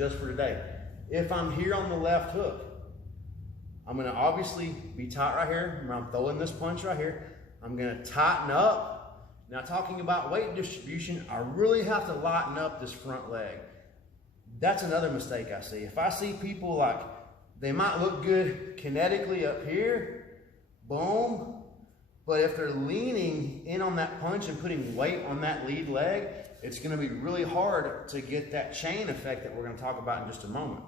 just for today. If I'm here on the left hook, I'm gonna obviously be tight right here. I'm throwing this punch right here. I'm gonna tighten up. Now talking about weight distribution, I really have to lighten up this front leg. That's another mistake I see. If I see people like, they might look good kinetically up here, boom, but if they're leaning in on that punch and putting weight on that lead leg, it's gonna be really hard to get that chain effect that we're gonna talk about in just a moment.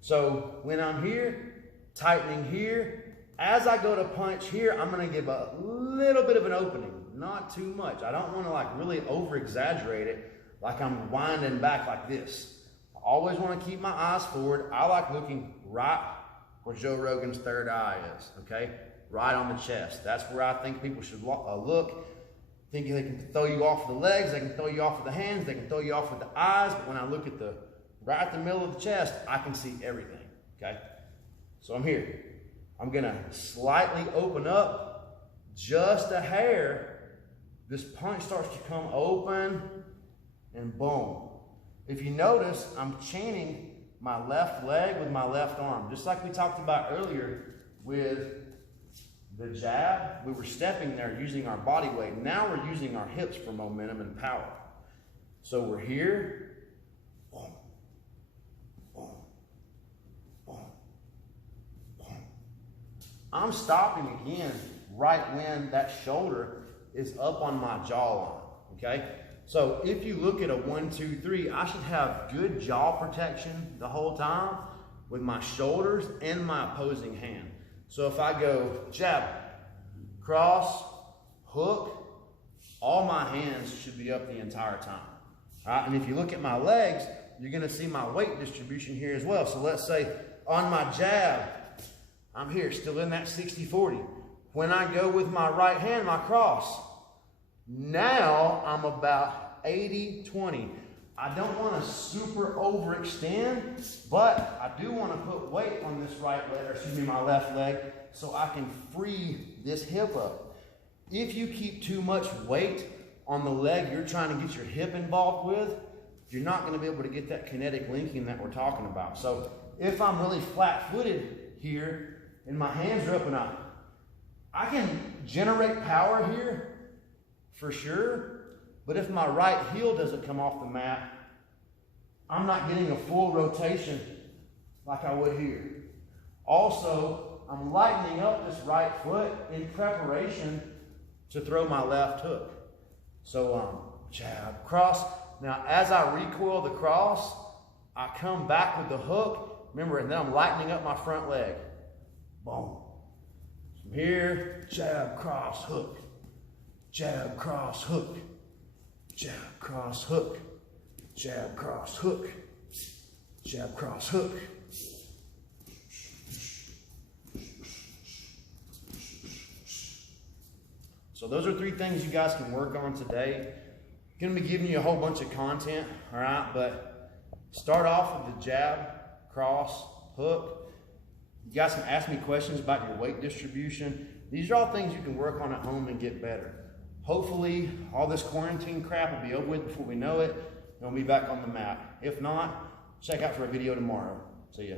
So when I'm here, tightening here, as I go to punch here, I'm gonna give a little bit of an opening, not too much. I don't wanna like really over exaggerate it, like I'm winding back like this. I always wanna keep my eyes forward. I like looking right where Joe Rogan's third eye is, okay? Right on the chest. That's where I think people should look. Thinking they can throw you off with the legs, they can throw you off with the hands, they can throw you off with the eyes, but when I look at the right at the middle of the chest, I can see everything, okay? So I'm here. I'm gonna slightly open up just a hair. This punch starts to come open and boom. If you notice, I'm chaining my left leg with my left arm, just like we talked about earlier with the jab. We were stepping there using our body weight. Now we're using our hips for momentum and power. So we're here, boom, boom, boom, boom. I'm stopping again right when that shoulder is up on my jawline, okay? So if you look at a 1, 2, 3, I should have good jaw protection the whole time with my shoulders and my opposing hand. So if I go jab, cross, hook, all my hands should be up the entire time. All right? And if you look at my legs, you're gonna see my weight distribution here as well. So let's say on my jab, I'm here, still in that 60-40. When I go with my right hand, my cross, now I'm about 80-20. I don't want to super overextend, but I do want to put weight on this right leg, or excuse me, my left leg, so I can free this hip up. If you keep too much weight on the leg you're trying to get your hip involved with, you're not going to be able to get that kinetic linking that we're talking about. So if I'm really flat-footed here and my hands are up and up, I can generate power here for sure. But if my right heel doesn't come off the mat, I'm not getting a full rotation like I would here. Also, I'm lightening up this right foot in preparation to throw my left hook. So jab, cross. Now as I recoil the cross, I come back with the hook. Remember, and then I'm lightening up my front leg. Boom. From here, jab, cross, hook. Jab, cross, hook. Jab, cross, hook. Jab, cross, hook. Jab, cross, hook. So those are 3 things you guys can work on today. I'm going to be giving you a whole bunch of content, all right? But start off with the jab, cross, hook. You guys can ask me questions about your weight distribution. These are all things you can work on at home and get better. Hopefully, all this quarantine crap will be over with before we know it, and we'll be back on the mat. If not, check out for a video tomorrow. See ya.